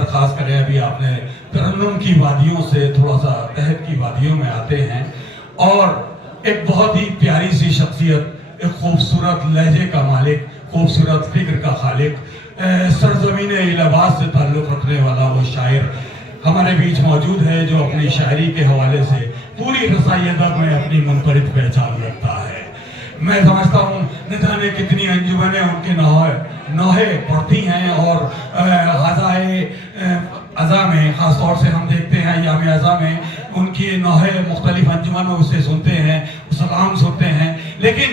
दरख्वास्त करें, अभी आपने तरन्नुम की वादियों से थोड़ा सा तहत की वादियों में आते हैं और एक बहुत ही प्यारी सी शख्सियत, एक खूबसूरत लहजे का मालिक, खूबसूरत फिक्र का खालिक, सरजमीन इलाहाबाद से ताल्लुक़ रखने वाला वो शायर हमारे बीच मौजूद है, जो अपनी शायरी के हवाले से पूरी रसाई अदब में अपनी मुनफरिद पहचान रखता है। मैं समझता हूँ न जाने कितनी अंजुमनें उनके नौहे पढ़ती हैं और अज़ा में ख़ास तौर से हम देखते हैं याम अज़ा में उनकी नौहे मुख्तलिफ अंजुमनों से सुनते हैं, सलाम सुनते हैं, लेकिन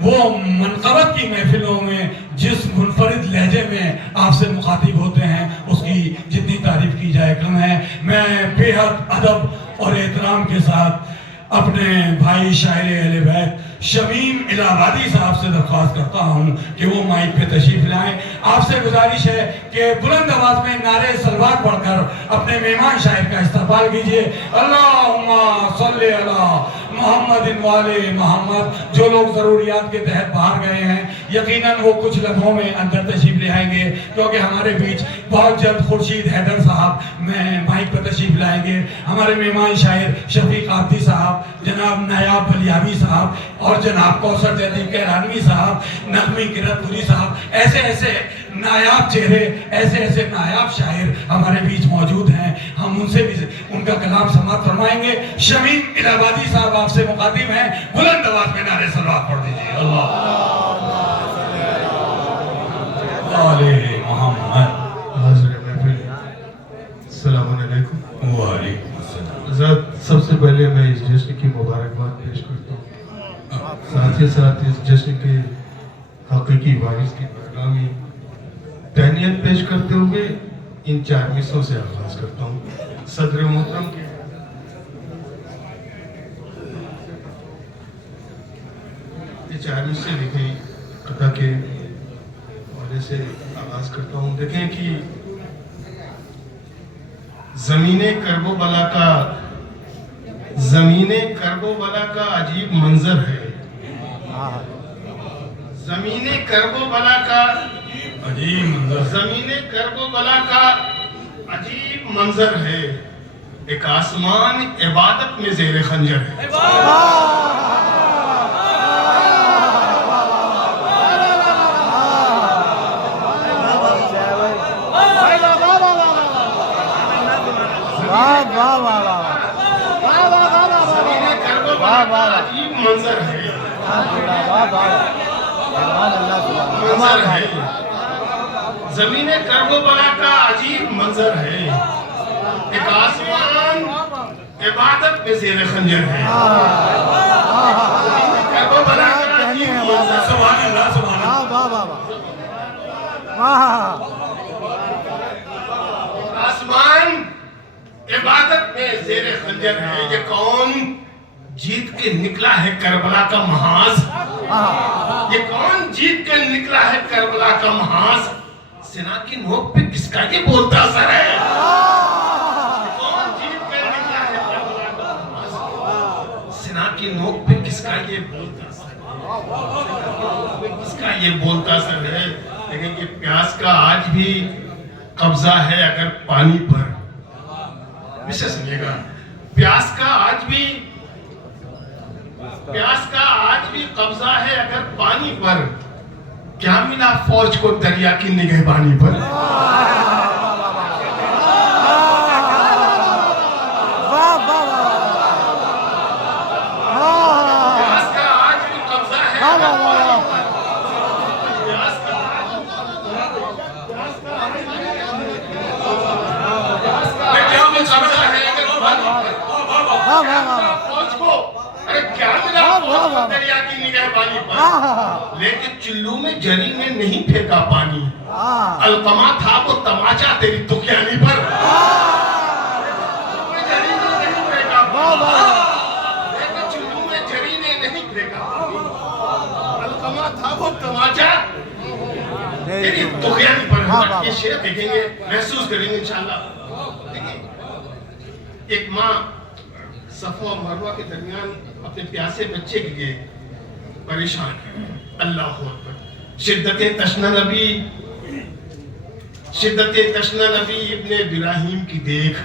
वो मनक़बत की महफिलों में जिस मुनफरिद लहजे में आपसे मुखातिब होते हैं उसकी जितनी तारीफ़ की जाए कम है। मैं बेहद अदब और एहतराम के साथ अपने भाई शायर अहले बैत शमीम इलाहाबादी साहब से दरख्वास्त करता हूँ कि वो माइक पे तशरीफ लाएं। आपसे गुजारिश है कि बुलंद आवाज में नारे सलवात पढ़कर अपने मेहमान शायर का इस्तकबाल कीजिए। अल्लाहुम्मा सल्ली अला मोहम्मद वाले मोहम्मद। जो लोग ज़रूरियात के तहत बाहर गए हैं यकीनन वो कुछ लम्हों में अंदर तशरीफ ले आएंगे, क्योंकि हमारे बीच बहुत जल्द खुर्शीद हैदर साहब में माइक पर तशरीफ लाएंगे। हमारे मेहमान शायर शफीक आब्दी साहब, जनाब नायाब बलियावी साहब और जनाब कौसर जदीद कहरानवी साहब, नगमी किरतपुरी साहब, ऐसे ऐसे नायाब चेहरे, ऐसे ऐसे नायाब शायर हमारे बीच मौजूद हैं। हम उनसे भी उनका कलाम समाप्त फरमाएंगे। शमीम इलाहाबादी साहब आपसे मुखातिब हैं, बुलंद आवाज में नारे सलवात पढ़ दीजिए। अल्लाह मोहम्मद। सबसे पहले मैं इस जश्न की मुबारकबाद पेश करता हूँ, साथ ही साथ इस जश्न के हकीकी वारिस की बरगामी तहनीयत पेश करते हुए इन 4 मिसरों से आगाज करता हूँ। सदर मोहतरम के ये 4 मिसरे लिखे अता के हवाले से आगाज करता हूँ। देखें कि ज़मीने करबो बला का अजीब मंजर है, ज़मीने करबो बला का अजीब मंजर है, एक आसमान इबादत में ज़ेरे खंजर है। अजीब मंजर है, ज़मीने करबला का अजीब मंजर है, एक आसमान इबादत में ज़ेरे खंजर है। करबला का अजीब मंजर, सुभान अल्लाह, सुभान अल्लाह। आसमान इबादत में ज़ेरे खंजर है, ये कौन जीत के निकला है करबला का महाज? ये कौन जीत के निकला है करबला का महाज? सिना की नोक पे किसका ये बोलता सर है? कौन जीत के निकला है करबला का महाज? सिना की नोक पे किसका ये बोलता सर है? किसका ये बोलता सर है? लेकिन कि प्यास का आज भी कब्जा है अगर पानी पर। विशेष सुनिएगा, प्यास का आज भी कब्जा है अगर पानी पर, क्या मिला फौज को दरिया की निगहबानी पर? प्यास का आज भी कब्जा है अगर पानी पर, प्यास का कब्जा है अगर पानी पर, फौज को अरे क्या मिला दरिया की निगहबानी पर? लेकिन चुल्लू में जरी ने नहीं फेंका पानी, अलकमा था वो तमाचा तेरी दुखियानी पर। जरी ने नहीं फेंका पानी, लेकिन चुल्लू में जरी ने नहीं फेंका पानी, अलकमा था वो तमाचा तेरी दुखियानी पर। ये शेर देखेंगे, महसूस करेंगे इंशाल्लाह। एक माँ सफा और मरवा के दरमियान अपने प्यासे बच्चे के लिए परेशान है। अल्लाह अकबर। शिद्दत तशना नबी शिद्दत तशना नबी इब्ने इब्राहिम की देख।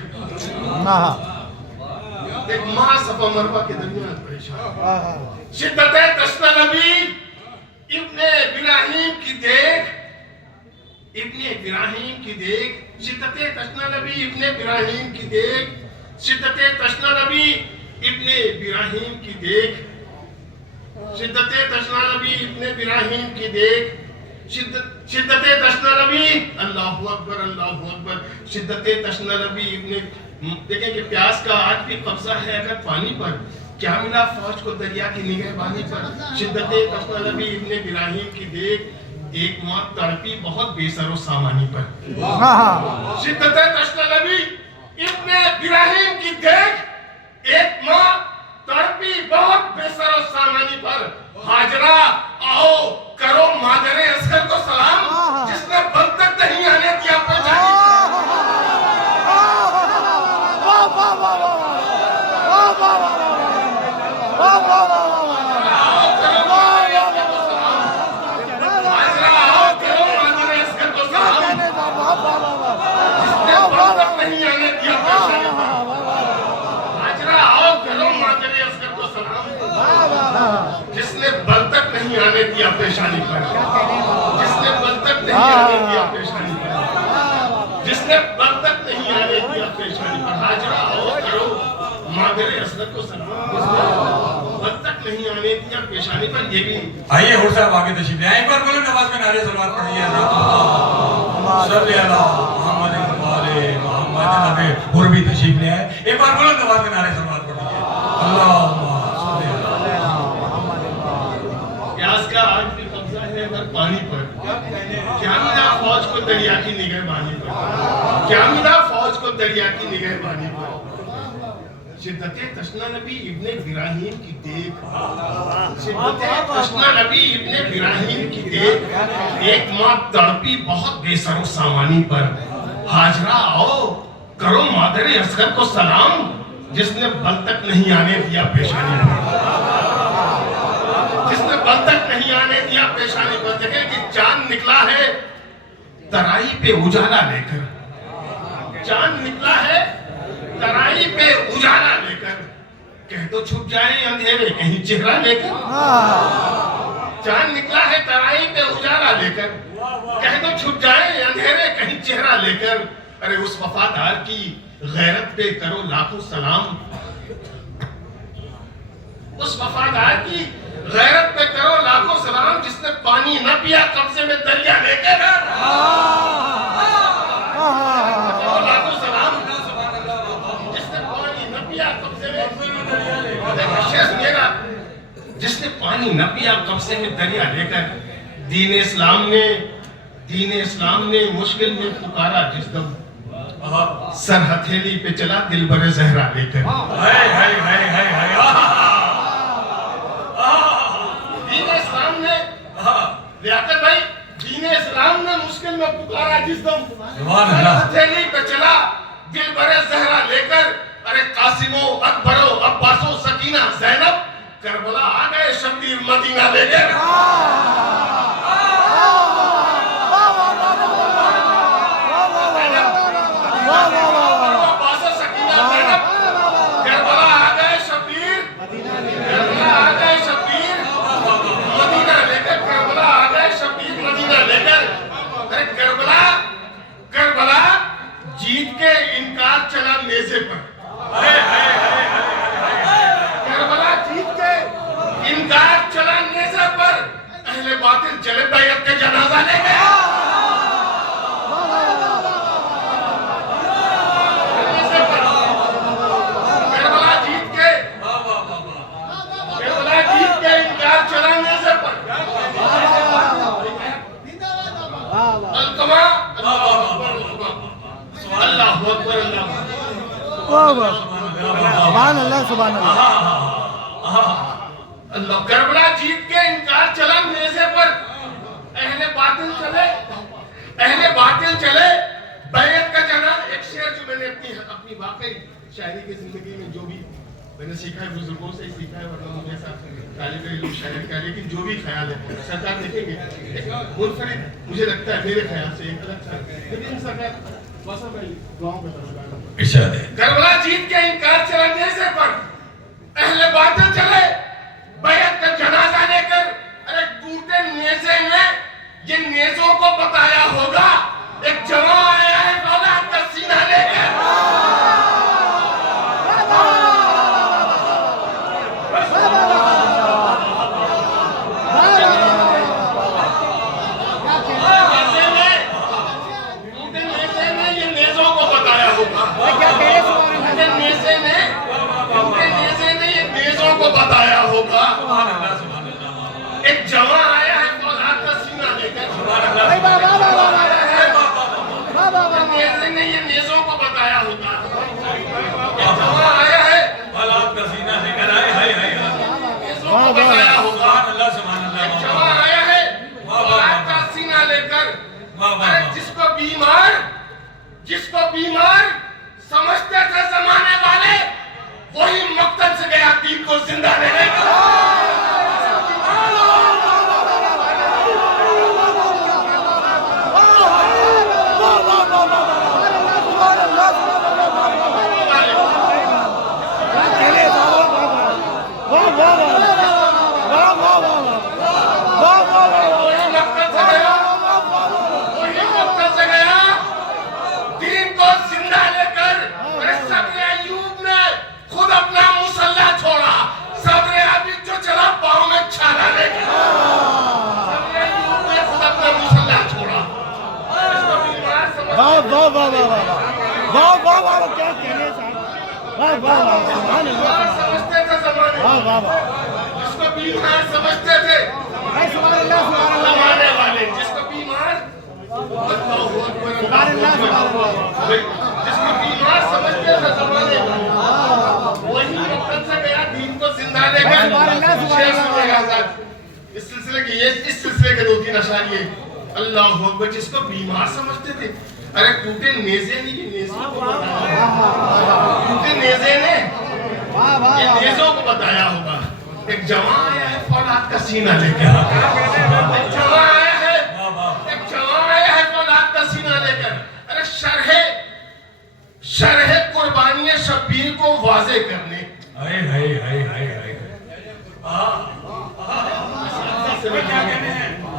एक माँ सफा मरवा के दरमियान परेशान। शिद्दत तशना नबी इब्ने इब्राहिम की देख, इब्ने इब्राहिम की देख। शिद्दत तशना नबी इब्ने इब्राहिम की देख, शिद्दत तशना नबी इब्ने इब्राहिम की देख, शिद्दत तशना नबी इब्ने इब्राहिम की देख, शिद्दत तशना नबी, अल्लाहु अकबर अल्लाहु अकबर। शिद्दत तशना नबी इब्ने, देखें कि प्यास का आज भी कब्जा है अगर पानी पर, क्या मिला फौज को दरिया की निगहबानी पर। शिद्दत तशना नबी इब्ने इब्राहिम की देख, एक माँ तड़पी बहुत बेसरो सामानी पर। शिद्दत तशना नबी इब्ने इब्राहिम की देख, एक माँ तड़पी बहुत बेसरो सामानी पर। हाजरा आओ करो मादरे असगर को सलाम, जिसने बल तक नहीं आने दिया पहचानी। जिसने बल तक नहीं आने दिया पेशानी पर, जिसने बल तक नहीं आने दिया पेशानी पर, जिसने बल तक नहीं आने दिया पेशानी पर। हाजरा आओ करो मादरे असगर को सलाम, जिसने बल तक नहीं आने दिया पेशानी पर। ये भी आइए हुर साहब आगे तशरीफ ले आए। एक बार बोलो नमाज में नारे सलवात पढ़िए। सल्ले अला मोहम्मद वाले मोहम्मद। हुर भी तशरीफ ले आए। एक बार बोलो नमाज में नारे सलवात पढ़िए। अल्लाह का आज भी कब्जा है अगर पानी पर, क्या मिला फौज को दरिया की निगहबानी पर, क्या मिला फौज को दरिया की निगहबानी पर। शिद्दत तशना नबी इब्ने इब्राहिम की देख, शिद्दत तशना नबी इब्ने इब्राहिम की देख, एक माँ तड़पी बहुत बेसरो सामानी पर। हाजरा आओ करो मादरे असगर को सलाम, जिसने बल तक नहीं आने दिया पेशानी पर, जिसने बल तक नहीं आने दिया पेशानी पर। देखें कि चांद निकला है तराई पे उजाला लेकर, चांद निकला है तराई पे उजाला लेकर, कह तो छुप जाए अंधेरे कहीं चेहरा लेकर। चांद निकला है तराई पे उजाला लेकर, कह तो छुप जाए अंधेरे कहीं चेहरा लेकर। अरे उस वफादार की गैरत पे करो लाखों सलाम, उस वफादार की गैरत पे करो लाखों सलाम, जिसने पानी न पिया कब्जे में दरिया लेकर। लाखों सलाम, जिसने पानी न पिया कब्जे में दरिया, जिसने पानी न पिया कब्जे में दरिया लेकर। दीन इस्लाम ने मुश्किल में पुकारा जिस दम, सर हथेली पे चला दिल बरे जहरा लेकर। लियाकत भाई, दीन इस्लाम ने मुश्किल में पुकारा जिस दम, हथेली पे चला दिल बरे जहरा लेकर। अरे कासिमो अकबरो अब्बासो सकीना ज़ैनब, करबला आ गए शब्बीर मदीना लेकर। अब्बासो सकीना ज़ैनब, करबला आ गए शब्बीर, करबला आ गए शब्बीर मदीना लेकर, करबला आ गए शब्बीर मदीना लेकर। अरे करबला जीत के इनकार चला नेज़े पर, करबला जीत के इनकार चला नेज़े पर। अहले बातिल चले बैयत के जनाजा लेके। करबला जीत के इनकार चला नेज़े पर। अलकमा अल्लाहु अकबर सुभान अल्लाह सुभान अल्लाह। अल्लाह। करबला जीत के इनकार चला नेज़े पर। अहले बातिल चले बैयत का जना। एक शेर जो मैंने अपनी वाकई शायरी की जिंदगी में जो भी मैंने सीखा है, बुजुर्गों से ही सीखा है, वरना मुझे ऐसा तालिब इल्म शायद का, लेकिन जो भी ख्याल है सरकार देखेंगे एक मुनफरिद मुझे लगता है मेरे ख्याल से एक अलग सा, लेकिन सरकार बस भाई गाँव में इरशाद है। करबला जीत के इनकार चला नेज़े पर अहले बातिल चले बैत का जनाजा लेकर, अरे टूटे नेज़े में ये नेज़ों को बताया होगा, एक जवान आया है औलाद का सीना लेकर। टूटे नेज़े में ये नेज़ों को बताया होगा, को बताया होगा। एक जवान आया है औलाद का सीना लेकर, ये नेज़ों को बताया होगा। एक जवान आया है औलाद का सीना लेकर आए, नेज़ों को बताया होगा। एक जवान आया है औलाद का सीना लेकर, अरे जिसको बीमार समझते थे जमाने वाले, वही मकतल से गया दीन को जिंदा लेने का। वही मकतल से गया दीन को जिंदा लेकर। सब्र अय्यूब ने खुद अपना मुसल्ला छोड़ा, सब्र आबिद जो चला पाँव में छाला लेकर। सब्र अय्यूब ने खुद अपना मुसल्ला छोड़ा। इसको बीमार समझते वाह वाह वाह वाह वाह वाह वाह, क्या कहने साहब, वाह वाह वाह, सुभान अल्लाह, समझते थे जमाने, वाह वाह वाह, जिसको बीमार समझते थे सुभान अल्लाह, सुभान अल्लाह, जमाने वाले, जिसको बीमार जिसको बीमार समझते थे जमाने वाले, वही मकसद से गया दीन को जिंदा लेकर। शेर सुनिएगा साहब, इस सिलसिले के 2-3 अशार ये। अल्लाह अकबर, जिसको बीमार समझते थे, अरे टूटे नेज़े नहीं, ये नेज़ों को बताया, टूटे नेज़े ने ये नेज़ों को बताया होगा। एक जवान आया है औलाद का सीना लेकर, एक जवान आया है औलाद का सीना लेकर। अरे शरह कुर्बानी शब्बीर को वाज़े करने,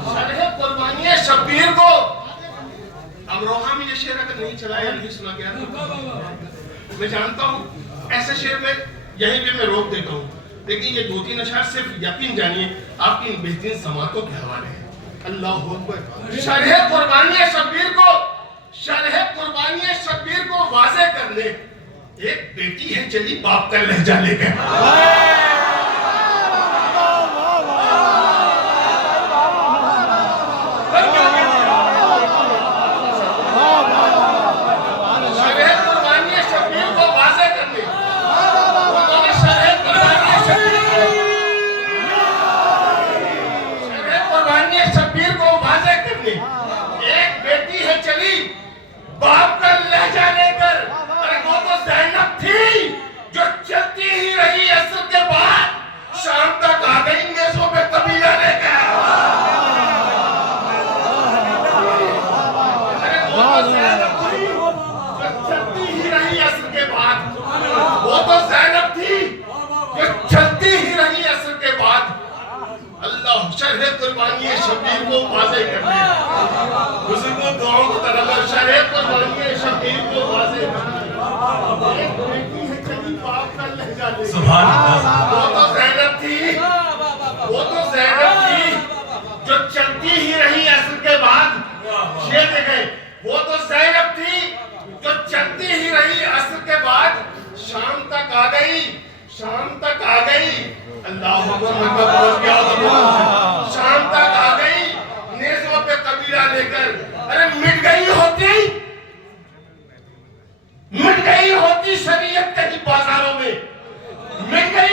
शरह कुर्बानी शब्बीर को। अमरोहा में ये शेर अगर नहीं चलाया, नहीं सुना गया तो मैं जानता हूँ ऐसे शेर में यहीं पे मैं रोक देता हूँ, लेकिन ये 2-3 अशार सिर्फ यकीन जानिए आपकी इन बेहतरीन समातों के हवाले हैं। अल्लाह अकबर, शरह कुर्बानी शब्बीर को वाज़े करने, एक बेटी है चली बाप का लहजा लेकर। एक बेटी है चली बाप का लहजा लेकर, अरे वो तो ज़ैनब थी जो चलती ही रही असर के बाद, शाम तक आ गई नेज़ों पे कबीला लेकर। अरे वो तो ज़ैनब थी जो चलती ही रही असर के बाद, वो तो ज़ैनब थी जो चलती ही रही असर के बाद। अल्लाह शरह कुर्बानी शब्बीर को वाज़े करने, बुजुर्गों दुआओं को तरफ शरह कुर्बानी शब्बीर को वाज़े करने। एक बेटी है चली बाप का लहजा लेकर, सुभान अल्लाह, वो तो ज़ैनब थी जो चलती ही रही असर के बाद। ये देखें, वो तो ज़ैनब थी जो चलती ही रही असर के बाद, शाम तक आ गई। अल्लाह अकबर, शाम तक आ गई नेज़ों पे कबीला लेकर। अरे मिट गई होती शरीयत कहीं बाजारों में, मिट गई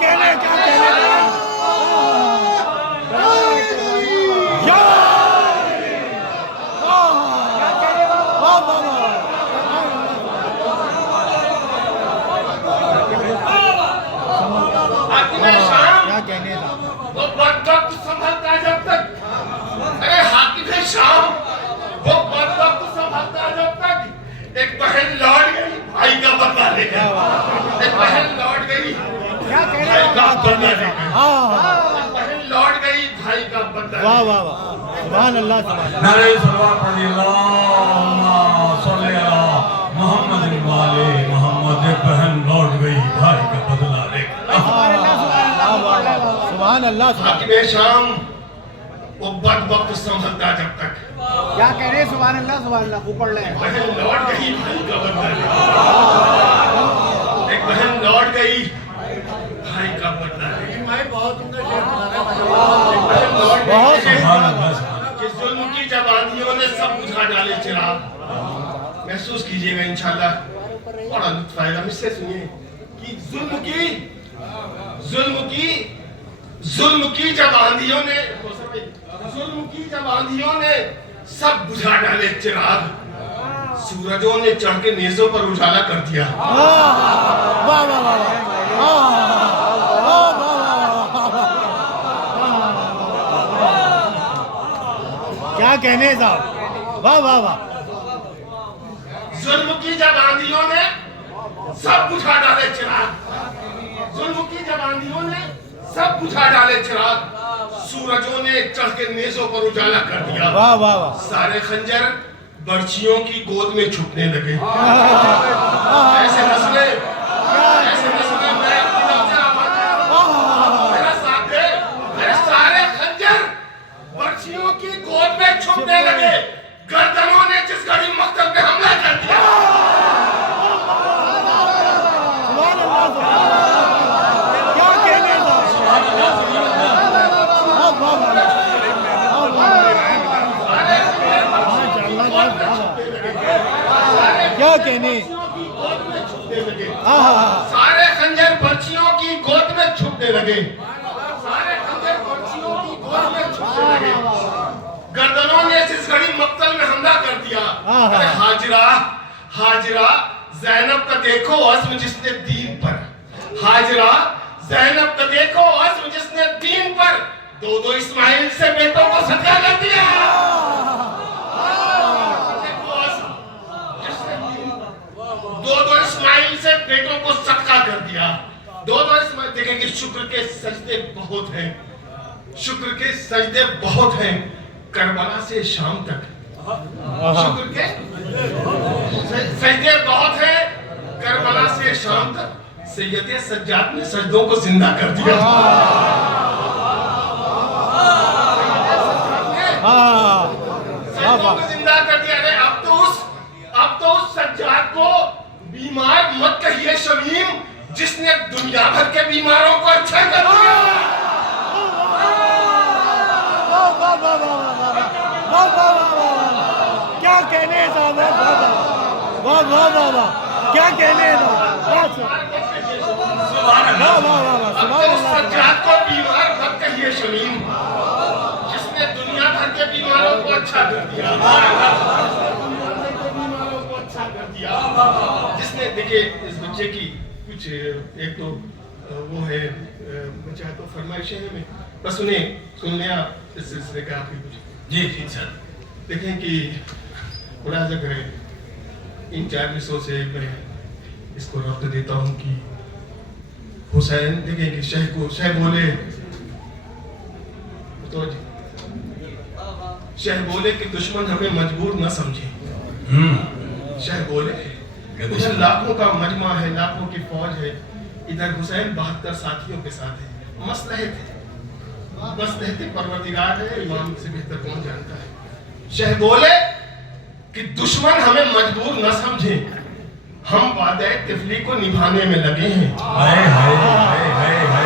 कहने या वाह वाह हाकिम शाम क्या कहने था वो बदबख्त संभलता है जब तक। अरे हाकिम शाम वो बदबख्त संभलता है जब तक। एक बहन लौट गई भाई का बदला लेकर। एक बहन लौट गई क्या भाई का बदला लेकर। हाँ एक बहन लौट गई भाई का बदला वाह लेकर। वाह वाह सुभान अल्लाह सुभान अल्लाह। नारे सलवात पढ़िए, अल्लाहुम्मा सल्ली अला मोहम्मद वाले मोहम्मद। एक बहन लौट गई भाई का बदला लेकर। सुभान अल्लाह सुभान हाकिम शाम वो बदबख्त संभलता जब तक। क्या कह रहे सुभान अल्लाह ऊपर ले बहन लौट गई भाई का बदला लेकर। एक बहन लौट गई भाई का बदला लेकर। भाई बहुत एक बहन लौट गई बहुत सुभान अल्लाह, सुभान अल्लाह। कि जुल्म की जब आंधियों ने सब बुझा डाले चिराग। महसूस कीजिएगा इंशाल्लाह बड़ा लुत्फ आएगा। मुझसे सुनिए कि जुल्म की जब आंधियों ने सब बुझा डाले चिराग। सूरजों ने चढ़ के नेज़ों पर उजाला कर दिया। वाह वाह वाह क्या कहने साहब वाह वाह वाह जुल्म की जब आंधियों ने सब बुझा डाले चिराग। जुल्म की जब आंधियों ने सब बुझा डाले चिराग। सूरजों ने चढ़ के नेज़ों पर उजाला कर दिया। वाह वाह वाह सारे खंजर बर्छियों की गोद में छुपने लगे। ऐसे नस्लें मैं अपनी तरफ से आवाज़ मेरा साथ दे। मेरे सारे खंजर बर्छियों की गोद में छुपने लगे। गर्दनों ने जिस घड़ी मकतब पे हमला कर दिया। सुभान अल्लाह क्या कहने क्या कहने सारे खंजर बर्छियों की गोद में छुपने लगे। सारे खंजर बर्छियों की गोद में छुपने लगे। गर्दनों ने जिस घड़ी मक्तल में हमला कर दिया। अरे हाजरा ज़ैनब का देखो अज़्म जिसने दीन पर। हाजरा ज़ैनब का देखो अज़्म जिसने दीन पर। दो इस्माइल से बेटों को सदका कर दिया। दो इस्माइल से बेटों को सदका कर दिया। दो इस्माइल देखें कि शुक्र के सजदे बहुत हैं। शुक्र के सजदे बहुत हैं करबला से शाम तक। शुक्र के सजदे बहुत हैं करबला से शाम तक। सैयद सज्जाद ने सजदों को जिंदा कर दिया। सजदों को जिंदा कर दिया। अरे अब तो उस सज्जाद को बीमार मत कहिए शमीम जिसने दुनिया भर के बीमारों को अच्छा कर दिया। क्या कहने साहब वाह वाह वाह वाह क्या कहने सज्जाद को बीमार मत कहिए शमीम जिसने दुनिया भर के बीमारों को अच्छा कर दिया। जिसने देखिए इस बच्चे की कुछ एक तो वो है बच्चा तो फरमाइशें हैं में बस उन्हें सुन लिया इस सिलसिले का आपकी कुछ जी सर। देखें कि मुलाजा करें इन 4 विषयों से मैं इसको रब्त देता हूँ कि हुसैन देखें कि शह बोले तो शह बोले कि दुश्मन हमें मजबूर न समझे। शह बोले उधर लाखों का मजमा है, लाखों की फौज है। इधर हुसैन 72 साथियों के साथ है। मसलहत परवरदिगार है, इमाम से बेहतर कौन जानता है। शह बोले कि दुश्मन हमें मजबूर न समझे, हम वादे तिफली को निभाने में लगे हैं। हाय हाय हाय हाय हाय।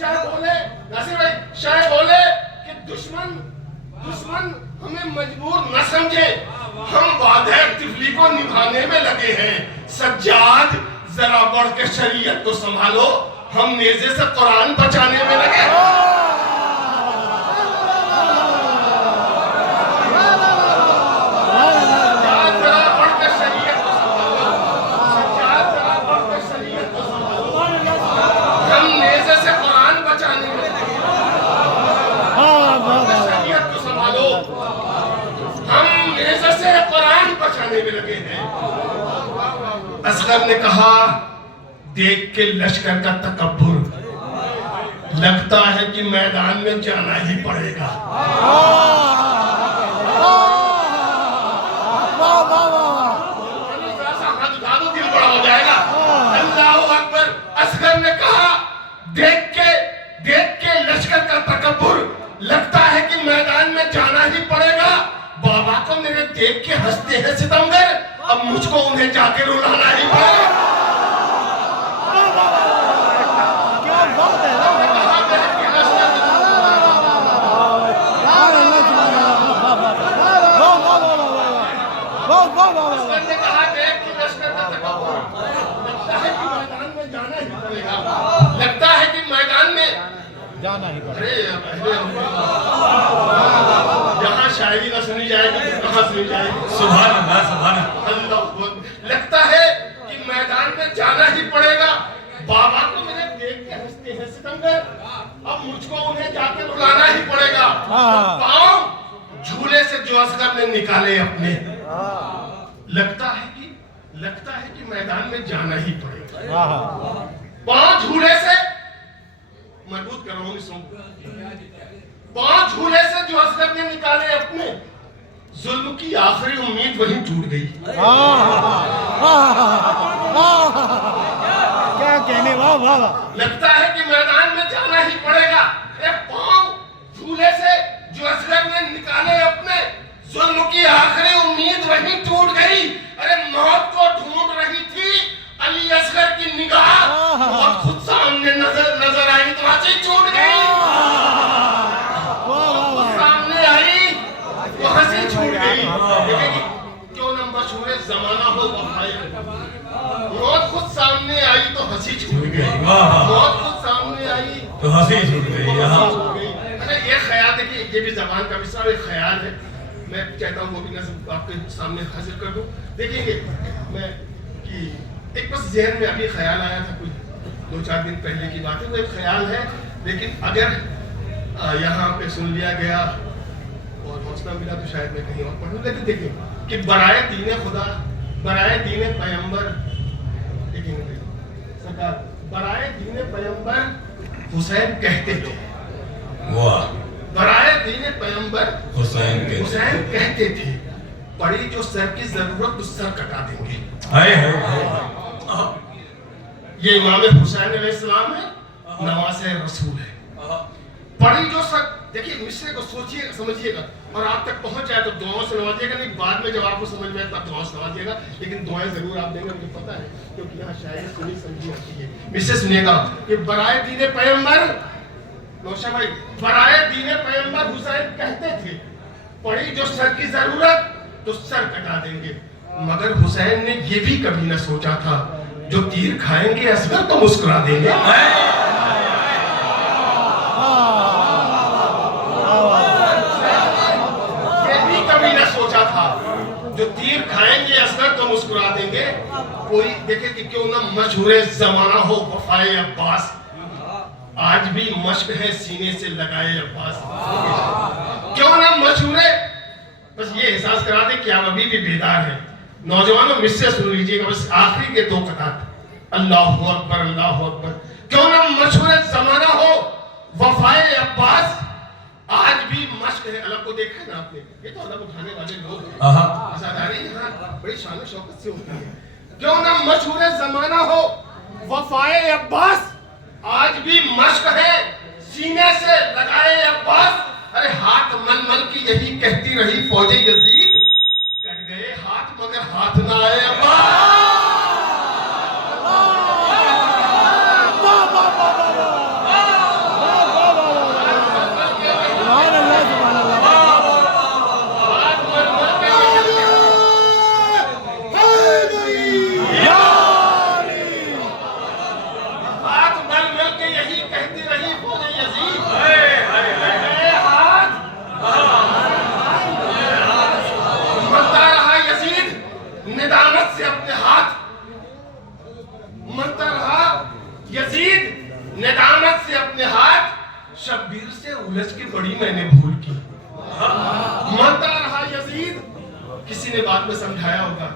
शाह बोले नासिर भाई, शाह बोले कि दुश्मन हमें मजबूर न समझे, हम वादे तिफली को निभाने में लगे हैं। सज्जाद जरा बढ़ के शरीयत को संभालो, हम नेज़े से कुरान बचाने में लगे हैं। में लगे हैं। असगर ने कहा, देख के लश्कर का तकब्बुर, लगता है कि मैदान में जाना ही पड़ेगा। दिल बड़ा हो जाएगा। अल्लाह अकबर। असगर ने कहा, देख के लश्कर का तकब्बुर, लगता है कि मैदान में जाना ही पड़ेगा। बाबा को मेरे देख के हंसते हैं सितमगर, अब मुझको उन्हें जाके रुलाना ही पड़ेगा। क्या बात है। ने कहा, देख के लश्कर का तकब्बुर, लगता है कि मैदान में जाना ही पड़ेगा। लगता है कि मैदान में जाना ही पड़ेगा। यहाँ शायरी ना सुनी जाएगी तो कहाँ सुनी जाएगी। सुभान अल्लाह, सुभान अल्लाह। लगता है कि मैदान में जाना ही पड़ेगा। बाबा को मैंने देख के हंसते हैं सितमगर, अब मुझको उन्हें जाके रुलाना ही पड़ेगा। पाँव झूले से जो असगर ने निकाले अपने, लगता है कि मैदान में जाना ही पड़ेगा। पाँव झूले से मजबूत कर रहा हूँ इसको। पांच झूले से जो असगर ने निकाले अपने, जुल्म की आखिरी उम्मीद वहीं टूट गई। क्या कहने, वाह वाह वाह। लगता है कि मैदान में जाना ही पड़ेगा। एक पांव झूले से जो असगर ने निकाले अपने, जुल्म की आखिरी उम्मीद वहीं टूट गई। अरे मौत को ढूंढ रही थी अली असगर की निगाह, मौत खुद सामने नजर आई तो हंसी छूट गई। सामने आई तो हंसी छूट गई। क्यों न मशहूर जमाना हो वफाए, मौत खुद सामने आई तो हंसी छूट गई। मौत खुद सामने आई तो हंसी छूट गई। अच्छा, ये ख्याल देखिए, ये भी जबान का मिसाल एक ख्याल है। मैं चाहता हूँ वो भी नज़र आपके सामने हाजिर कर दूँ। देखिए मैं कि एक बस ज़हन में अभी ख्याल आया था, कुछ 2-4 दिन पहले की बात है। वो एक ख्याल है, लेकिन अगर यहाँ पे सुन लिया गया और हौसला मिला तो शायद मैं कहीं और पढ़ूँ। लेकिन देखिए कि बराए दीन खुदा, बराए दीन पैगंबर, सरकार बराए दीन पैगंबर हुसैन कहते थे। वाह। बराए दीन पैगंबर हुसैन कहते थे, पड़ी जो सर की जरूरत तो सर कटा देंगे। हाय ये इमाम हुसैन अलैहिस्सलाम है, नवासे रसूल है। पड़ी जो सर, देखिए मिसरे को सोचिएगा, समझिएगा, और आप तक पहुंच जाए तो दुआओं से नवाजिएगा। नहीं, बाद में जब आपको समझ में आए तब दुआओं से नवाजिएगा, लेकिन दुआएं जरूर आप देंगे, मुझे पता है, क्योंकि यहाँ शायरी सुनी समझी आती है। मिसरे सुनिएगा कि बराए दीन पैगंबर, नौशा भाई, बराए दीन पैगंबर हुसैन कहते थे, पड़ी जो सर की जरूरत तो सर कटा देंगे। मगर हुसैन ने ये भी कभी न सोचा था, जो तीर खाएंगे असगर तो मुस्कुरा देंगे। ये भी कभी न सोचा था, जो तीर खाएंगे असगर तो मुस्कुरा देंगे। कोई देखे कि क्यों ना मशहूर जमाना हो वफाए अब्बास, आज भी मश्क है सीने से लगाए अब्बास। क्यों ना मशहूर, बस ये एहसास करा दे कि आप अभी भी बेदार हैं। नौजवानों मिससे सुन लीजिएगा, बस आखिरी के 2 कतार। अल्लाहु अकबर, अल्लाहु अकबर। क्यों ना मशहूर जमाना हो वफाए अब्बास, आज भी मश्क है। अलग को देखा है ना आपने, ये तो अलग उठाने वाले लोग हैं। आजादारी यहाँ बड़ी शान शौकत से होती है। क्यों ना मशहूर जमाना हो वफाए अब्बास, आज भी मश्क है सीने से लगाए अब्बास। अरे हाथ मल मल की यही कहती रही फौजे यजीद, कट गए हाथ मगर हाथ ना आए अब्बास। यजीद नेदामत से अपने हाथ शब्बीर से उलझ के बड़ी मैंने भूल की। मरता रहा यजीद, किसी ने बाद में समझाया होगा,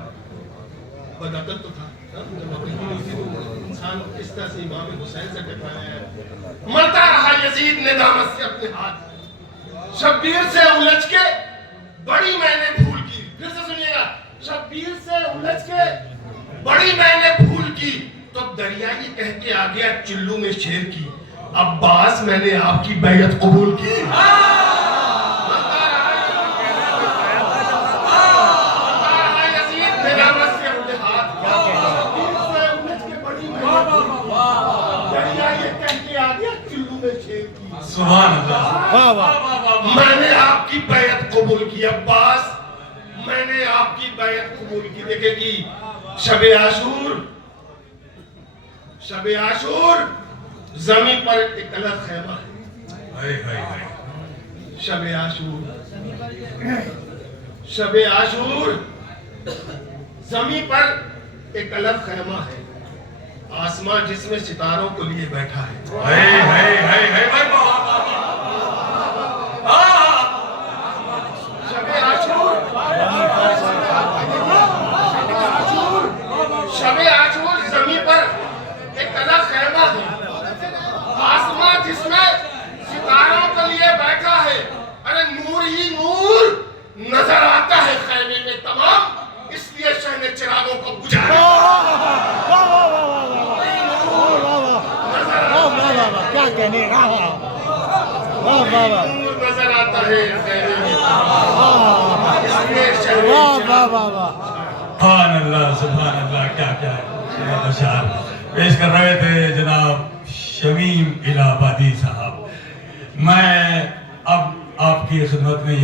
बदअकल तो था, जब अपनी इंसान इस तरह से इमाम हुसैन से टकराया है। मरता रहा यजीद नेदामत से अपने हाथ शब्बीर से उलझ के बड़ी मैंने भूल की। फिर से सुनिएगा, शब्बीर से उलझ के बड़ी मैंने भूल की, तो दरिया ये कह के आ गया चुल्लू में शेर की, अब्बास मैंने आपकी बैयत कबूल की। सुभान अल्लाह। वाह वाह, मैंने आपकी बैयत कबूल की अब्बास, मैंने आपकी बैयत कबूल की। देखेगी शबे आशूर, शबे आशूर जमीन पर एक अलग खैमा है। शबे आशूर, शबे आशूर जमीन पर एक अलग खैमा है, आसमां जिसमें सितारों को लिए बैठा है। शबे आशूर, शबे आशूर जमीन पर एक अलग खैमा है, आसमां जिसमें सितारों के लिए बैठा है। अरे नूर ही नूर नजर आता है खैमे में तमाम, इसलिए शहने चिरागों को बुझाया। क्या कहने, नूर नजर आता है खैमे में तमाम, इसलिए शहने सुभान अल्लाह, सुभान अल्लाह। क्या क्या अशार पेश कर रहे थे जनाब शमीम इलाहाबादी साहब। मैं अब आपकी खिदमत में